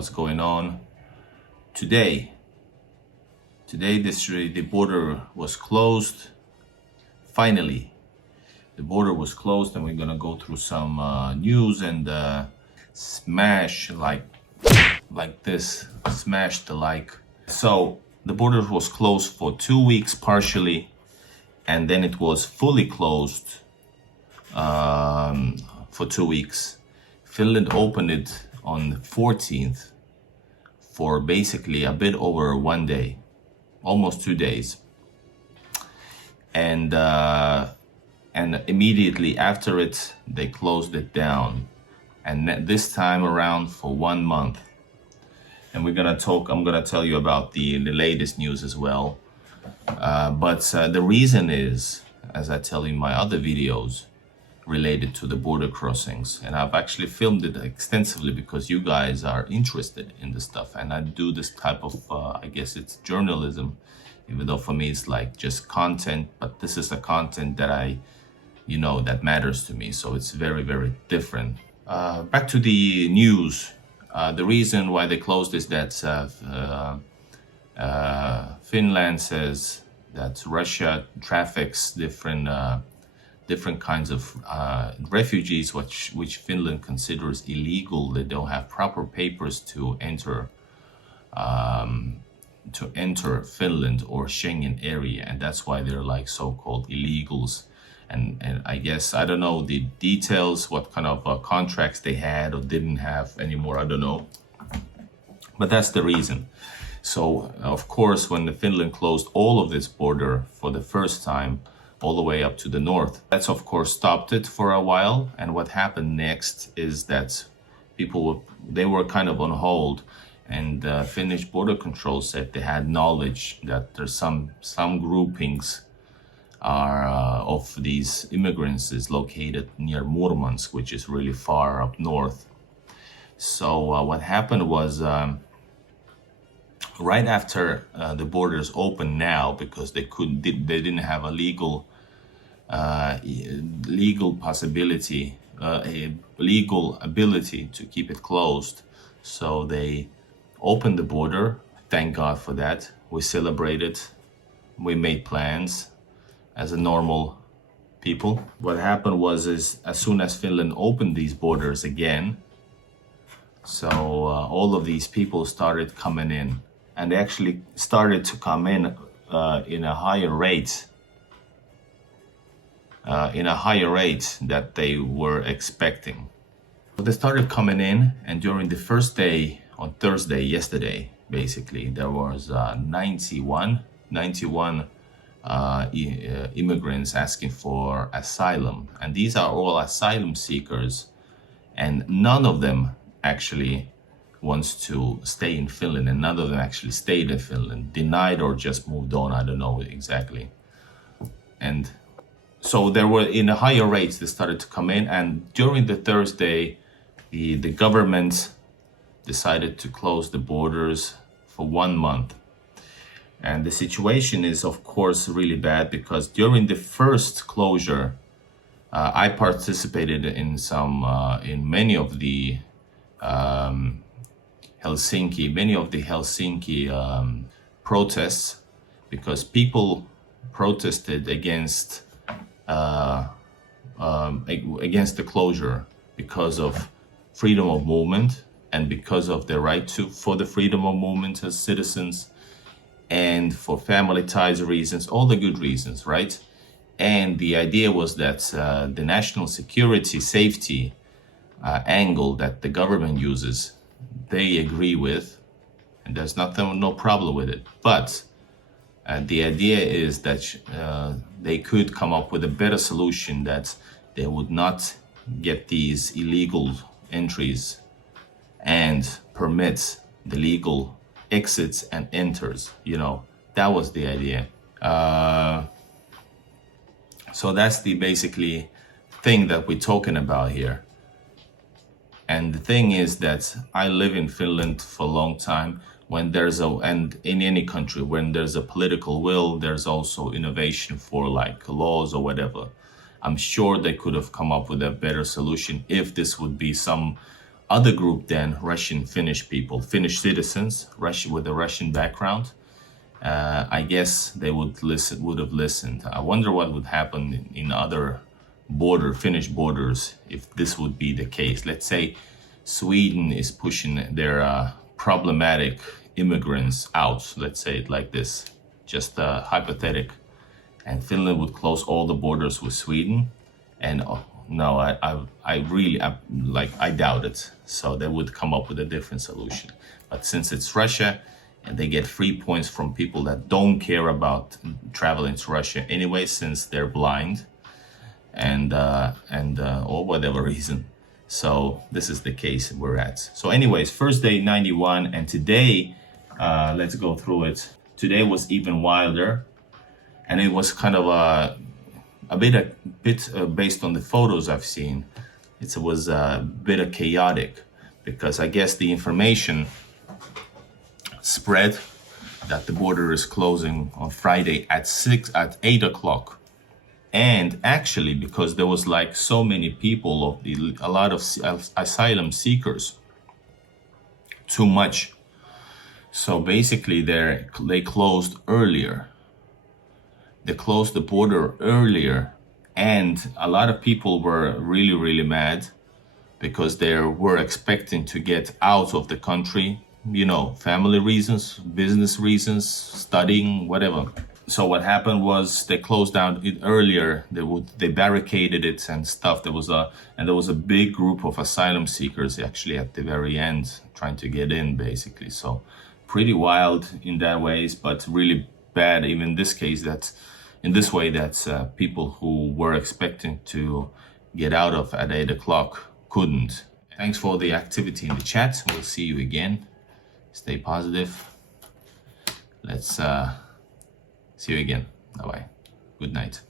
What's going on today? The border was closed. Finally, the border was closed, and we're gonna go through some news and smash like this. Smash the like. So the border was closed for 2 weeks partially, and then it was fully closed for 2 weeks. Finland opened it on the 14th for basically a bit over 1 day, almost 2 days, and immediately after it they closed it down, and this time around for 1 month. And I'm gonna tell you about the latest news as well. But the reason is, as I tell in my other videos related to the border crossings, and I've actually filmed it extensively because you guys are interested in this stuff, and I do this type of, I guess it's journalism, even though for me it's like just content, but this is a content that that matters to me, so it's very, very different. Back to the news. The reason why they closed is that Finland says that Russia traffics different kinds of refugees, which Finland considers illegal. They don't have proper papers to enter Finland or Schengen area, and that's why they're like so-called illegals. And I guess, I don't know the details, what kind of contracts they had or didn't have anymore, I don't know. But that's the reason. So, of course, when Finland closed all of this border for the first time, all the way up to the north, that's of course stopped it for a while. And what happened next is that they were kind of on hold, and Finnish border control said they had knowledge that there's some groupings of these immigrants is located near Murmansk, which is really far up north. So what happened was, right after the borders opened now, because they didn't have a legal possibility, a legal ability to keep it closed, so they opened the border. Thank God for that. We celebrated, we made plans as a normal people. What happened was, as soon as Finland opened these borders again, so all of these people started coming in, and they actually started to come in a higher rate that they were expecting. So they started coming in, and during the first day, on Thursday, yesterday, basically, there was 91 immigrants asking for asylum, and these are all asylum seekers, and none of them actually wants to stay in Finland, and none of them actually stayed in Finland, denied or just moved on, I don't know exactly. And so there were, in the higher rates, they started to come in, and during the Thursday, the government decided to close the borders for 1 month. And the situation is, of course, really bad, because during the first closure, I participated in many of the Helsinki protests, because people protested against the closure because of freedom of movement, and because of their right for the freedom of movement as citizens, and for family ties reasons, all the good reasons, right? And the idea was that the national security, safety angle that the government uses, they agree with, and there's no problem with it. But the idea is that they could come up with a better solution, that they would not get these illegal entries and permit the legal exits and enters. That was the idea. So that's the basically thing that we're talking about here. And the thing is that I live in Finland for a long time. And in any country, when there's a political will, there's also innovation for like laws or whatever. I'm sure they could have come up with a better solution if this would be some other group then, Russian Finnish people, Finnish citizens, Russian with a Russian background. I guess they would have listened. I wonder what would happen in other Finnish borders if this would be the case. Let's say Sweden is pushing their problematic immigrants out. Let's say it like this, just hypothetical. And Finland would close all the borders with Sweden. And no, I doubt it. So they would come up with a different solution. But since it's Russia, and they get free points from people that don't care about traveling to Russia anyway, since they're blind, and or whatever reason. So this is the case we're at. So anyways, first day 91, and today, let's go through it. Today was even wilder, and it was kind of a bit based on the photos I've seen. It was a bit chaotic, because I guess the information spread that the border is closing on Friday at 8 o'clock. And actually, because there was like so many people, a lot of asylum seekers, too much. So basically they closed earlier. They closed the border earlier, and a lot of people were really, really mad because they were expecting to get out of the country, family reasons, business reasons, studying, whatever. So what happened was they closed down it earlier. They barricaded it and stuff. There was a big group of asylum seekers actually at the very end trying to get in, basically. So pretty wild in that ways, but really bad even in this case that people who were expecting to get out of at 8 o'clock couldn't. Thanks for the activity in the chat. We'll see you again. Stay positive. Let's see you again. Bye-bye. Good night.